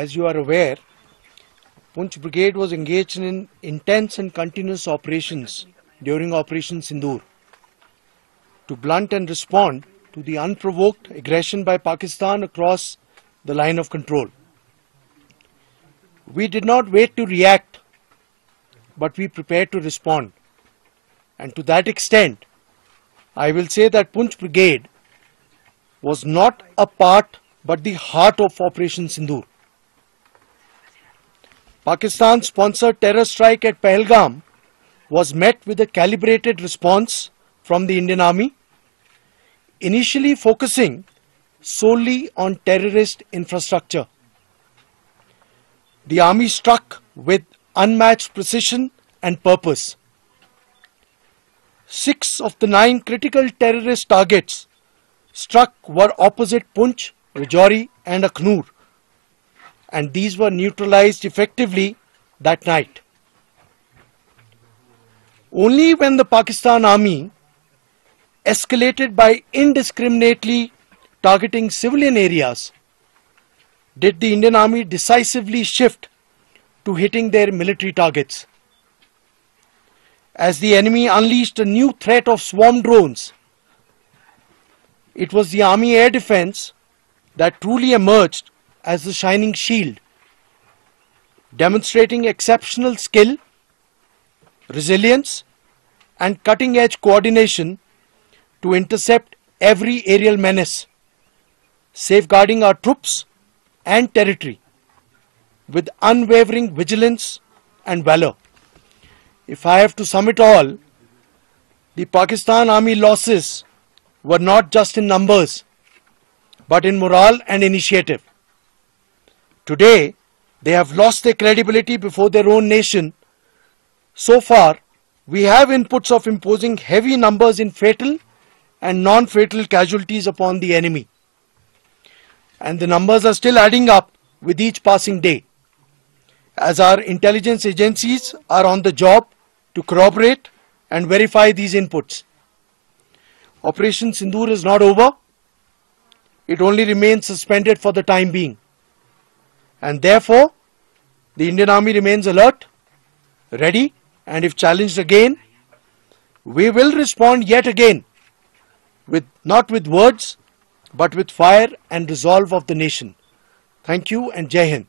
As you are aware, Poonch Brigade was engaged in intense and continuous operations during Operation Sindoor to blunt and respond to the unprovoked aggression by Pakistan across the line of control. We did not wait to react, but we prepared to respond. And to that extent, I will say that Poonch Brigade was not a part but the heart of Operation Sindoor. Pakistan's sponsored terror strike at Pahalgam was met with a calibrated response from the Indian Army, initially focusing solely on terrorist infrastructure. The Army struck with unmatched precision and purpose. 6 of the 9 critical terrorist targets struck were opposite Poonch, Rajouri and Akhnur, and these were neutralized effectively that night. Only when the Pakistan Army escalated by indiscriminately targeting civilian areas did the Indian Army decisively shift to hitting their military targets. As the enemy unleashed a new threat of swarm drones, it was the Army air defense that truly emerged as the shining shield, demonstrating exceptional skill, resilience and cutting-edge coordination to intercept every aerial menace, safeguarding our troops and territory with unwavering vigilance and valor. If I have to sum it all, the Pakistan Army losses were not just in numbers, but in morale and initiative. Today, they have lost their credibility before their own nation. So far, we have inputs of imposing heavy numbers in fatal and non-fatal casualties upon the enemy. And the numbers are still adding up with each passing day, as our intelligence agencies are on the job to corroborate and verify these inputs. Operation Sindoor is not over. It only remains suspended for the time being. And therefore, the Indian Army remains alert, ready, and if challenged again, we will respond yet again, not with words, but with fire and resolve of the nation. Thank you and Jai Hind.